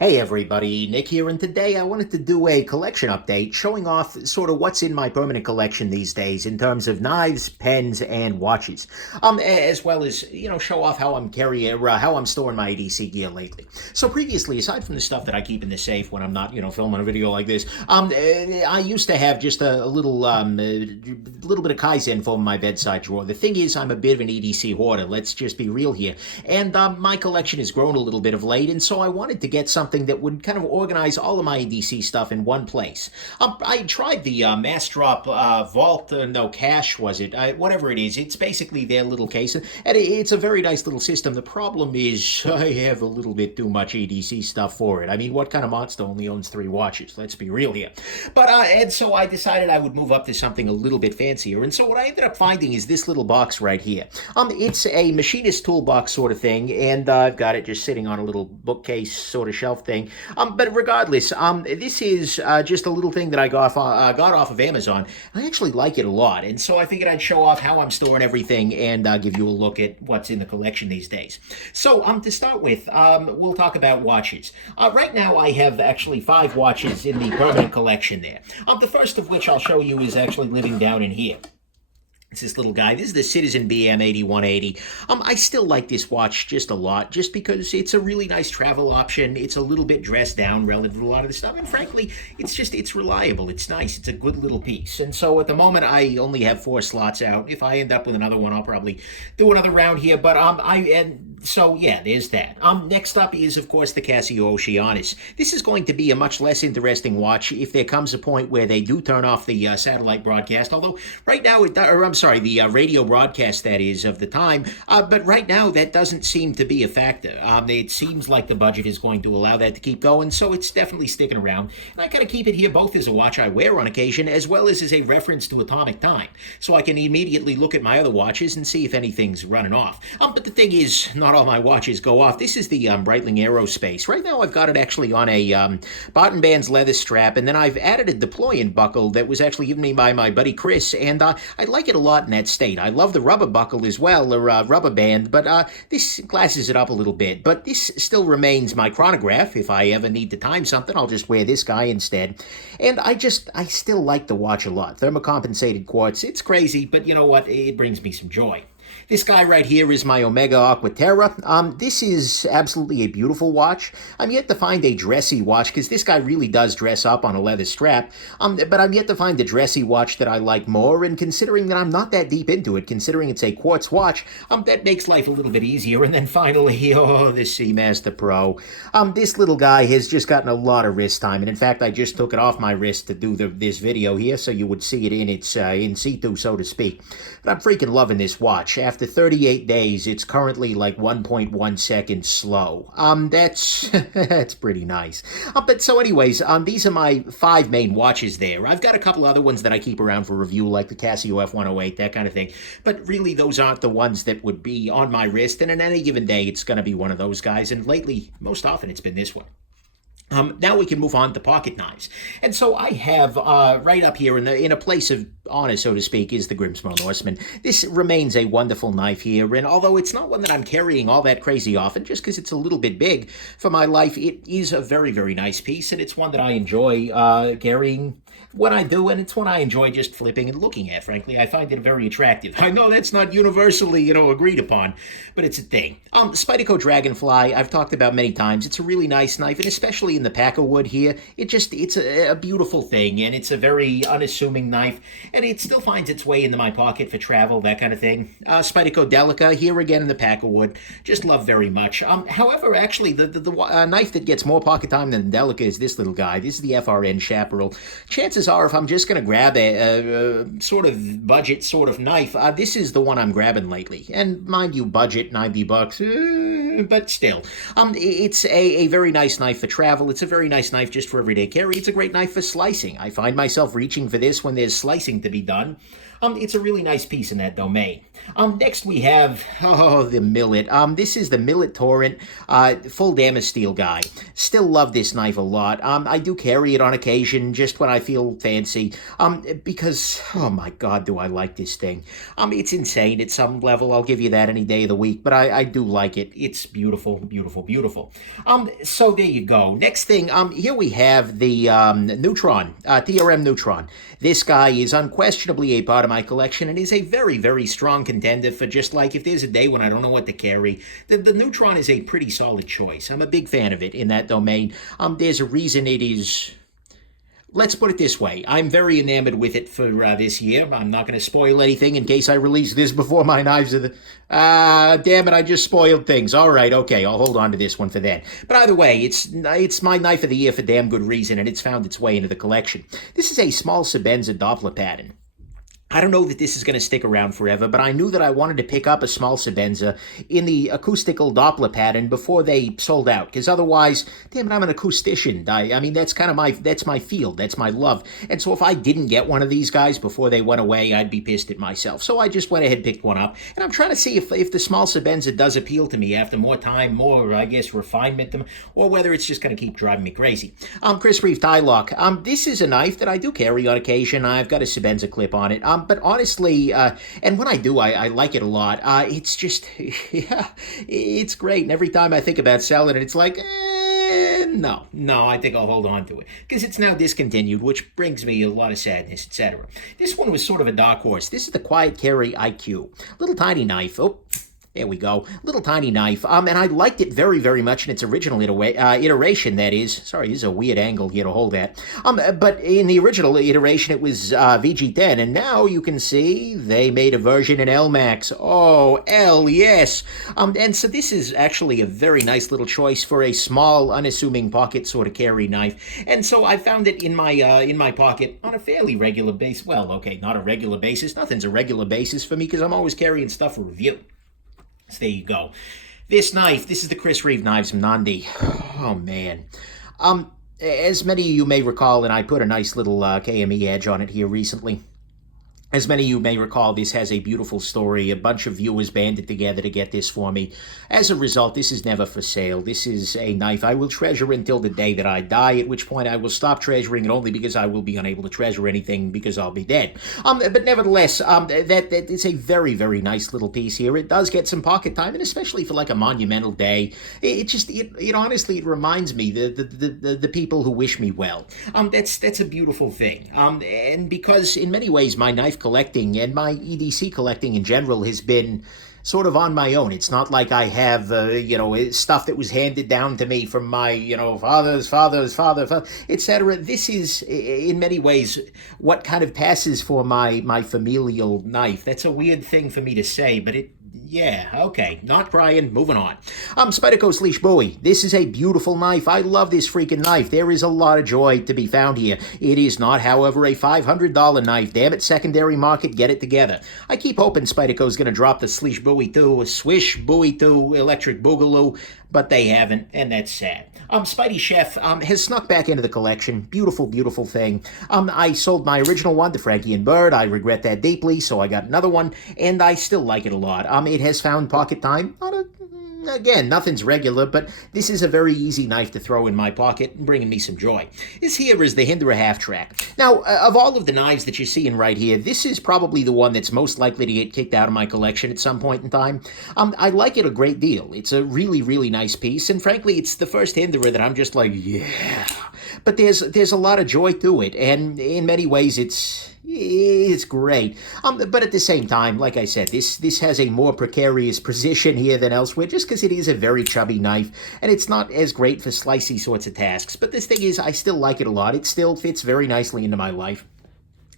Hey everybody, Nick here, and today I wanted to do a collection update showing off sort of what's in my permanent collection these days in terms of knives, pens, and watches. As well as, show off how I'm carrying, how I'm storing my EDC gear lately. So previously, aside from the stuff that I keep in the safe when I'm not, filming a video like this, I used to have just a little bit of Kaizen foam in my bedside drawer. The thing is, I'm a bit of an EDC hoarder, let's just be real here. And my collection has grown a little bit of late, and so I wanted to get something that would kind of organize all of my EDC stuff in one place. I tried the Mass Drop Vault, no, Cache was it? Whatever it is, it's basically their little case, and it's a very nice little system. The problem is I have a little bit too much EDC stuff for it. I mean, what kind of monster only owns 3 watches? Let's be real here. But, and so I decided I would move up to something a little bit fancier, and so what I ended up finding is this little box right here. It's a machinist toolbox sort of thing, and I've got it just sitting on a little bookcase sort of shelf thing. But regardless, this is just a little thing that I got off of Amazon. I actually like it a lot, and so I figured I'd show off how I'm storing everything and give you a look at what's in the collection these days. So to start with, we'll talk about watches. Right now I have actually 5 watches in the permanent collection there. The first of which I'll show you is actually living down in here. It's this little guy. This is the Citizen BM 8180. I still like this watch just a lot, just because it's a really nice travel option. It's a little bit dressed down relative to a lot of the stuff, and frankly, it's reliable. It's nice. It's a good little piece. And so at the moment, I only have 4 slots out. If I end up with another one, I'll probably do another round here. But so yeah, there's that. Next up is, of course, the Casio Oceanus. This is going to be a much less interesting watch if there comes a point where they do turn off the satellite broadcast. Although right now, the radio broadcast, that is, of the time. But right now, that doesn't seem to be a factor. It seems like the budget is going to allow that to keep going, so it's definitely sticking around. And I kind of keep it here both as a watch I wear on occasion, as well as a reference to atomic time, so I can immediately look at my other watches and see if anything's running off. But the thing is, not all my watches go off. This is the Breitling Aerospace. Right now, I've got it actually on a Barton Bands leather strap, and then I've added a deployant buckle that was actually given me by my buddy Chris, and I like it a lot in that state. I love the rubber buckle as well, or rubber band, but this classes it up a little bit. But this still remains my chronograph. If I ever need to time something, I'll just wear this guy instead. And I still like the watch a lot. Thermocompensated quartz. It's crazy, but you know what? It brings me some joy. This guy right here is my Omega Aquaterra. This is absolutely a beautiful watch. I'm yet to find a dressy watch, because this guy really does dress up on a leather strap. But I'm yet to find a dressy watch that I like more, and considering that I'm not that deep into it, considering it's a quartz watch, that makes life a little bit easier. And then finally, the Seamaster Pro. This little guy has just gotten a lot of wrist time, and in fact, I just took it off my wrist to do this video here, so you would see it in its in situ, so to speak. But I'm freaking loving this watch. After 38 days, it's currently like 1.1 seconds slow. That's that's pretty nice. But so anyways, these are my 5 main watches there. I've got a couple other ones that I keep around for review, like the Casio F108, that kind of thing. But really, those aren't the ones that would be on my wrist, and on any given day, it's going to be one of those guys. And lately, most often, it's been this one. Now we can move on to pocket knives. And so I have, right up here in a place of honor, so to speak, is the Grimsmo Norseman. This remains a wonderful knife here, and although it's not one that I'm carrying all that crazy often, just because it's a little bit big for my life, it is a very, very nice piece, and it's one that I enjoy carrying when I do, and it's one I enjoy just flipping and looking at, frankly. I find it very attractive. I know that's not universally, agreed upon, but it's a thing. Spyderco Dragonfly, I've talked about many times. It's a really nice knife, and especially in the pack of wood here, it's a beautiful thing, and it's a very unassuming knife, and it still finds its way into my pocket for travel, that kind of thing. Spyderco Delica, here again in the pack of wood, just love very much. However, actually, the knife that gets more pocket time than the Delica is this little guy. This is the FRN Chaparral. Chances are, if I'm just going to grab a sort of budget sort of knife, this is the one I'm grabbing lately. And mind you, budget, $90, but still. It's a very nice knife for travel. It's a very nice knife just for everyday carry. It's a great knife for slicing. I find myself reaching for this when there's slicing to be done. It's a really nice piece in that domain. Next we have, oh, the Millet. This is the Millet Torrent, full damage steel guy. Still love this knife a lot. I do carry it on occasion, just when I feel fancy, because, oh my God, do I like this thing. It's insane at some level, I'll give you that any day of the week, but I do like it. It's beautiful, beautiful, beautiful. So there you go. Next thing, here we have the Neutron, TRM Neutron. This guy is unquestionably a part of my collection and is a very, very strong contender for just like if there's a day when I don't know what to carry. The Neutron is a pretty solid choice. I'm a big fan of it in that domain. There's a reason it is. Let's put it this way. I'm very enamored with it for this year. I'm not going to spoil anything in case I release this before my knives are the... damn it, I just spoiled things. All right, okay, I'll hold on to this one for then. But either way, it's my knife of the year for damn good reason, and it's found its way into the collection. This is a small Shabazz Doppler pattern. I don't know that this is going to stick around forever, but I knew that I wanted to pick up a small Shabazz in the acoustical Doppler pattern before they sold out, because otherwise, damn it, I'm an acoustician. I mean, that's kind of that's my field, that's my love. And so if I didn't get one of these guys before they went away, I'd be pissed at myself. So I just went ahead and picked one up, and I'm trying to see if the small Shabazz does appeal to me after more time, more, I guess, refinement, or whether it's just going to keep driving me crazy. Chris Reeve tie lock. This is a knife that I do carry on occasion. I've got a Shabazz clip on it. But honestly, and when I do, I like it a lot. It's just, yeah, it's great. And every time I think about selling it, it's like, no, I think I'll hold on to it because it's now discontinued, which brings me a lot of sadness, etc. This one was sort of a dark horse. This is the Quiet Carry IQ. Little tiny knife. Oh. There we go. Little tiny knife. And I liked it very, very much in its original iteration, that is. Sorry, this is a weird angle here to hold at. But in the original iteration, it was VG10. And now you can see they made a version in L Max. Oh, L, yes. And so this is actually a very nice little choice for a small, unassuming pocket sort of carry knife. And so I found it in my pocket on a fairly regular basis. Well, okay, not a regular basis. Nothing's a regular basis for me because I'm always carrying stuff for review. So there you go. This knife, this is the Chris Reeve knives from Nandi. Oh, man. As many of you may recall, and I put a nice little KME edge on it here recently. As many of you may recall, this has a beautiful story. A bunch of viewers banded together to get this for me. As a result, this is never for sale. This is a knife I will treasure until the day that I die, at which point I will stop treasuring it only because I will be unable to treasure anything because I'll be dead. But nevertheless, that is a very, very nice little piece here. It does get some pocket time, and especially for like a monumental day. It honestly, it reminds me the people who wish me well. That's a beautiful thing. And because in many ways my knife collecting and my EDC collecting in general has been sort of on my own. It's not like I have, stuff that was handed down to me from my, father, etc. This is, in many ways, what kind of passes for my familial knife. That's a weird thing for me to say, but yeah, okay, not crying, moving on. Spyderco's Leash Bowie. This is a beautiful knife. I love this freaking knife. There is a lot of joy to be found here. It is not, however, a $500 knife. Damn it, secondary market, get it together. I keep hoping Spyderco's going to drop the Swish Bowie 2, Swish Bowie 2, Electric Boogaloo, but they haven't, and that's sad. Spidey Chef has snuck back into the collection. Beautiful, beautiful thing. I sold my original one to Frankie and Bird. I regret that deeply, so I got another one, and I still like it a lot. It has found pocket time. Again, nothing's regular, but this is a very easy knife to throw in my pocket and bringing me some joy. This here is the Hindra Half Track. Now, of all of the knives that you're seeing right here, this is probably the one that's most likely to get kicked out of my collection at some point in time. I like it a great deal. It's a really, really nice piece, and frankly, it's the first Hindra that I'm just like, yeah. But there's a lot of joy to it, and in many ways, it's great. But at the same time, like I said, this has a more precarious position here than elsewhere, just because it is a very chubby knife, and it's not as great for slicey sorts of tasks. But this thing is, I still like it a lot. It still fits very nicely into my life.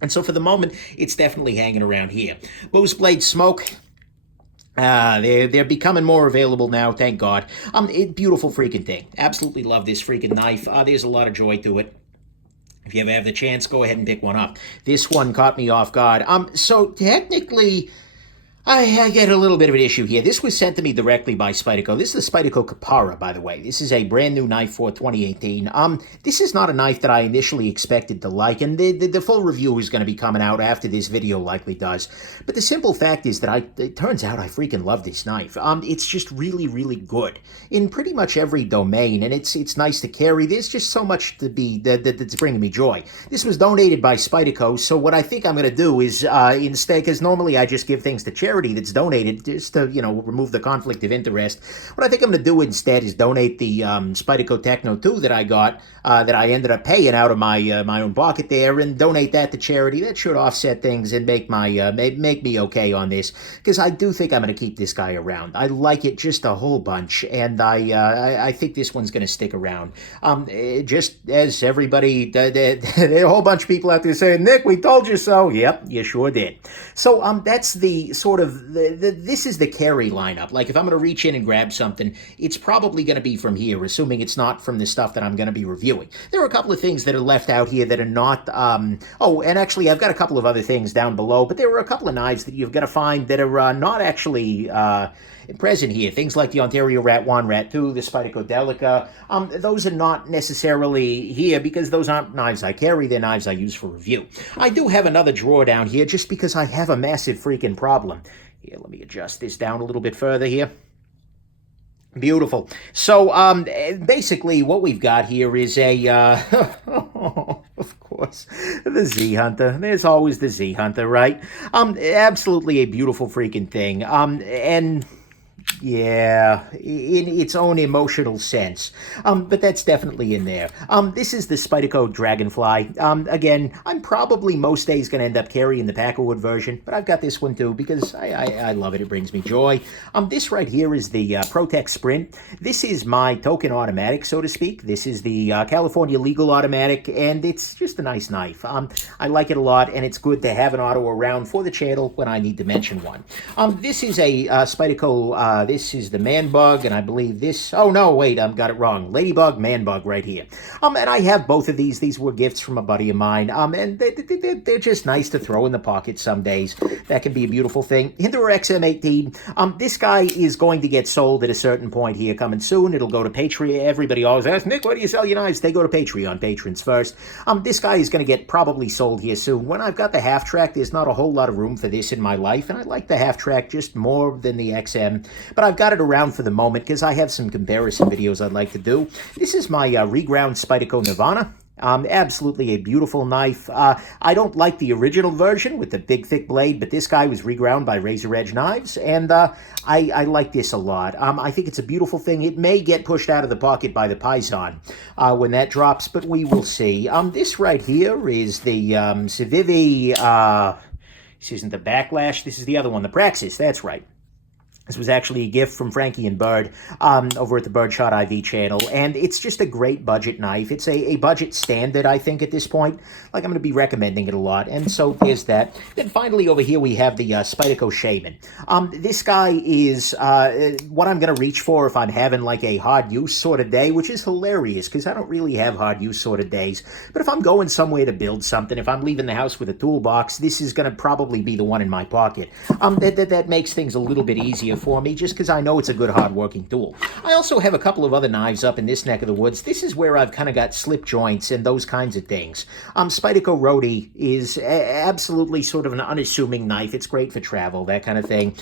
And so for the moment, it's definitely hanging around here. Bose Blade Smoke. They're becoming more available now, thank God. Beautiful freaking thing. Absolutely love this freaking knife. There's a lot of joy to it. If you ever have the chance, go ahead and pick one up. This one caught me off guard. So technically, I get a little bit of an issue here. This was sent to me directly by Spyderco. This is the Spyderco Capara, by the way. This is a brand new knife for 2018. This is not a knife that I initially expected to like, and the full review is going to be coming out after this video likely does. But the simple fact is that it turns out I freaking love this knife. It's just really, really good in pretty much every domain, and it's nice to carry. There's just so much to be that's bringing me joy. This was donated by Spyderco, so what I think I'm going to do is instead, because normally I just give things to charity that's donated just to, remove the conflict of interest. What I think I'm going to do instead is donate the Spyderco Techno 2 that I got, that I ended up paying out of my own pocket there, and donate that to charity. That should offset things and make me okay on this, because I do think I'm going to keep this guy around. I like it just a whole bunch, and I think this one's going to stick around. Just as everybody, a whole bunch of people out there saying, Nick, we told you so. Yep, you sure did. So that's the sort of this is the carry lineup. Like, if I'm going to reach in and grab something, it's probably going to be from here, assuming it's not from the stuff that I'm going to be reviewing. There are a couple of things that are left out here that are not, oh, and actually I've got a couple of other things down below, but there are a couple of knives that you've got to find that are not actually present here. Things like the Ontario Rat 1, Rat 2, the Spyderco Delica. Those are not necessarily here because those aren't knives I carry. They're knives I use for review. I do have another drawer down here just because I have a massive freaking problem. Here, let me adjust this down a little bit further here. Beautiful. So, basically, what we've got here is a, of course, the Z Hunter. There's always the Z Hunter, right? Absolutely a beautiful freaking thing. And yeah, in its own emotional sense. But that's definitely in there. This is the Spyderco Dragonfly. Again, I'm probably most days going to end up carrying the Packerwood version, but I've got this one too because I love it. It brings me joy. This right here is the Protec Sprint. This is my token automatic, so to speak. This is the California legal automatic, and it's just a nice knife. I like it a lot, and it's good to have an auto around for the channel when I need to mention one. This is a Spyderco. This is the Man Bug, and I believe this... Oh, no, wait, I've got it wrong. Ladybug, Man Bug right here. And I have both of these. These were gifts from a buddy of mine, and they're just nice to throw in the pocket some days. That can be a beautiful thing. Hinderer XM18. This guy is going to get sold at a certain point here coming soon. It'll go to Patreon. Everybody always asks, Nick, where do you sell your knives? They go to Patreon, patrons first. This guy is going to get probably sold here soon. When I've got the half track, there's not a whole lot of room for this in my life, and I like the half track just more than the XM. But I've got it around for the moment because I have some comparison videos I'd like to do. This is my reground Spyderco Nirvana. Absolutely a beautiful knife. I don't like the original version with the big thick blade, but this guy was reground by Razor Edge Knives, and I like this a lot. I think it's a beautiful thing. It may get pushed out of the pocket by the Paisan when that drops, but we will see. This right here is the Civivi, this isn't the Backlash, this is the other one, the Praxis, that's right. This was actually a gift from Frankie and Bird over at the Birdshot IV channel, and it's just a great budget knife. It's a budget standard, I think, at this point. Like, I'm going to be recommending it a lot, and so there's that. Then finally over here we have the Spyderco Shaman. This guy is what I'm going to reach for if I'm having like a hard use sort of day, which is hilarious because I don't really have hard use sort of days. But if I'm going somewhere to build something, if I'm leaving the house with a toolbox, this is going to probably be the one in my pocket. That makes things a little bit easier for me just because I know it's a good hard-working tool. I also have a couple of other knives up in this neck of the woods. This is where I've kind of got slip joints and those kinds of things. Spyderco Rhodey is absolutely sort of an unassuming knife. It's great for travel, that kind of thing.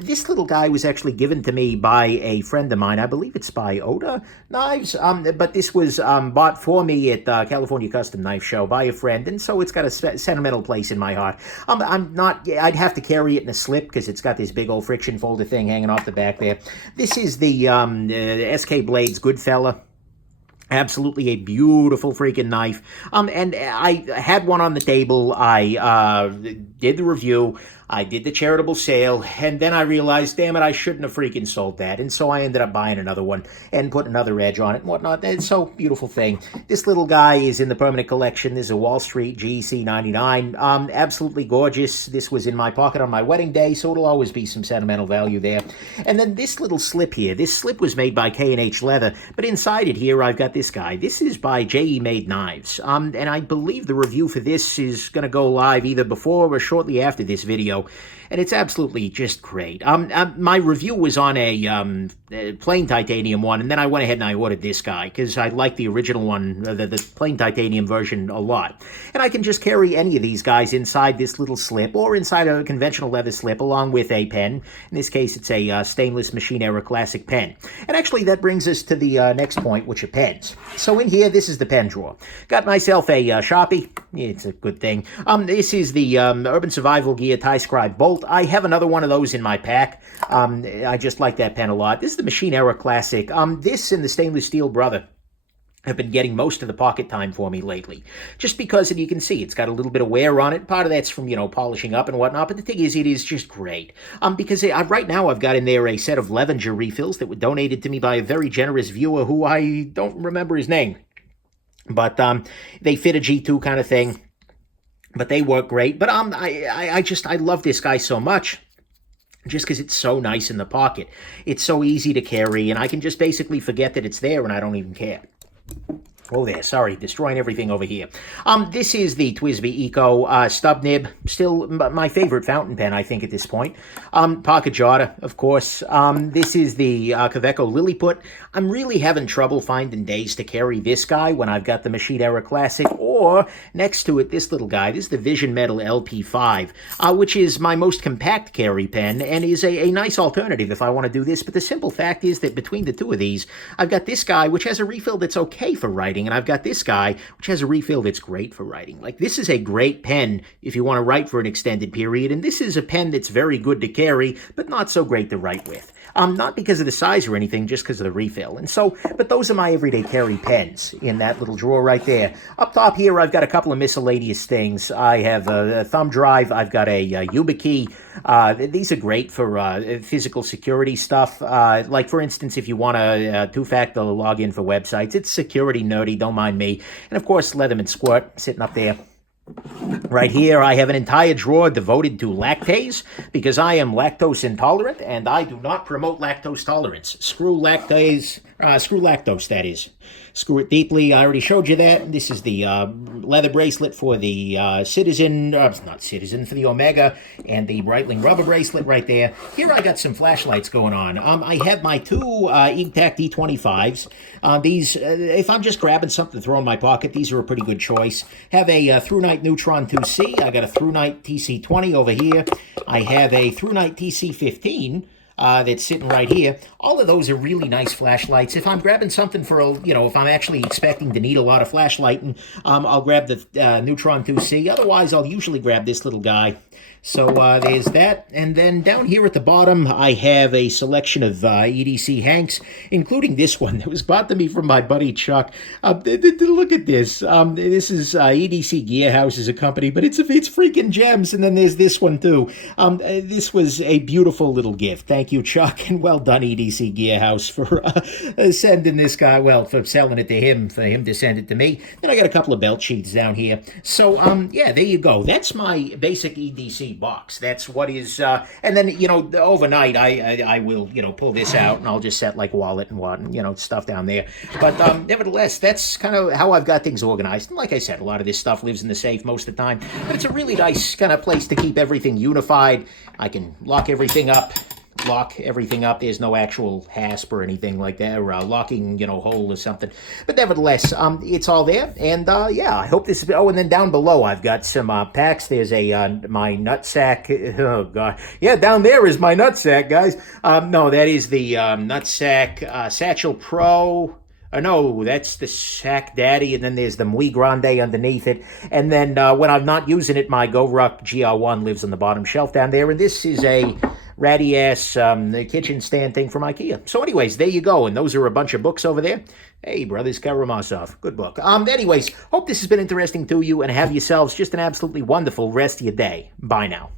This little guy was actually given to me by a friend of mine. I believe it's by Oda Knives, but this was bought for me at California Custom Knife Show by a friend, and so it's got a sentimental place in my heart. I'd have to carry it in a slip because it's got this big old friction folder thing hanging off the back there. This is the SK Blades Goodfella. Absolutely a beautiful freaking knife. And I had one on the table. I did the review. I did the charitable sale, and then I realized, damn it, I shouldn't have freaking sold that. And so I ended up buying another one and put another edge on it and whatnot. And so, beautiful thing. This little guy is in the permanent collection. This is a Wall Street GC 99. Absolutely gorgeous. This was in my pocket on my wedding day, so it'll always be some sentimental value there. And then this little slip here. This slip was made by K&H Leather, but inside it here, I've got this this guy. This is by J.E. Made Knives, and I believe the review for this is going to go live either before or shortly after this video, and it's absolutely just great. My review was on a plain titanium one, and then I went ahead and I ordered this guy because I like the original one, the plain titanium version, a lot. And I can just carry any of these guys inside this little slip or inside a conventional leather slip along with a pen. In this case, it's a stainless Machine Era Classic pen. And actually, that brings us to the next point, which are pens. So in here, this is the pen drawer. Got myself a Sharpie. It's a good thing. This is the Urban Survival Gear Tie Scribe Bolt. I have another one of those in my pack. I just like that pen a lot. This is the Machine Era Classic. This and the Stainless Steel Brother have been getting most of the pocket time for me lately. Just because, and you can see, it's got a little bit of wear on it. Part of that's from, polishing up and whatnot. But the thing is, it is just great. Because right now I've got in there a set of Levenger refills that were donated to me by a very generous viewer who I don't remember his name. But they fit a G2 kind of thing. But they work great. But I love this guy so much. Just because it's so nice in the pocket. It's so easy to carry, and I can just basically forget that it's there, and I don't even care. Oh, there. Sorry, destroying everything over here. This is the TWSBI Eco stub nib. Still my favorite fountain pen, I think, at this point. Pocket Jotter, of course. This is the Kaweco Lilliput. I'm really having trouble finding days to carry this guy when I've got the Machine Era Classic, or next to it, this little guy. This is the Vision Metal LP5, which is my most compact carry pen and is a nice alternative if I want to do this. But the simple fact is that between the two of these, I've got this guy, which has a refill that's okay for writing, and I've got this guy, which has a refill that's great for writing. Like, this is a great pen if you want to write for an extended period, and this is a pen that's very good to carry, but not so great to write with. Not because of the size or anything, just because of the refill. And so, but those are my everyday carry pens in that little drawer right there. Up top here, I've got a couple of miscellaneous things. I have a thumb drive. I've got a YubiKey. These are great for physical security stuff. Like, for instance, if you want a two-factor login for websites, it's security nerdy, don't mind me. And, of course, Leatherman Squirt sitting up there. Right here, I have an entire drawer devoted to lactase because I am lactose intolerant and I do not promote lactose tolerance. Screw lactose, that is. Screw it deeply. I already showed you that. This is the leather bracelet for the Citizen, for the Omega, and the Breitling rubber bracelet right there. Here I got some flashlights going on. I have my two EGTAC D25s. These, if I'm just grabbing something to throw in my pocket, these are a pretty good choice. Have a ThruNite Neutron 2C. I got a ThruNite TC20 over here. I have a ThruNite TC15. That's sitting right here. All of those are really nice flashlights. If I'm grabbing something for, if I'm actually expecting to need a lot of flashlighting, I'll grab the Neutron 2C. Otherwise, I'll usually grab this little guy. So there's that. And then down here at the bottom, I have a selection of EDC hanks, including this one that was bought to me from my buddy Chuck. Look at this. This is EDC Gearhouse is a company, but it's freaking gems. And then there's this one too. This was a beautiful little gift. Thank you, Chuck, and well done, EDC Gearhouse, for sending this guy, for selling it to him, for him to send it to me. Then I got a couple of belt sheets down here. So, yeah, there you go. That's my basic EDC box. That's what is, and then, overnight, I will, pull this out, and I'll just set, like, wallet and stuff down there. But, nevertheless, that's kind of how I've got things organized. And like I said, a lot of this stuff lives in the safe most of the time, but it's a really nice kind of place to keep everything unified. I can lock everything up. There's no actual hasp or anything like that, or a locking, hole or something. But nevertheless, it's all there. And, yeah, I hope this is... Oh, and then down below, I've got some packs. There's my nutsack. Oh, God. Yeah, down there is my nutsack, guys. No, that is the nutsack Satchel Pro... no, that's the Sack Daddy, and then there's the Muy Grande underneath it. And then when I'm not using it, my GoRuck GR1 lives on the bottom shelf down there. And this is a ratty-ass kitchen stand thing from IKEA. So anyways, there you go. And those are a bunch of books over there. Hey, Brothers Karamazov. Good book. Anyways, hope this has been interesting to you, and have yourselves just an absolutely wonderful rest of your day. Bye now.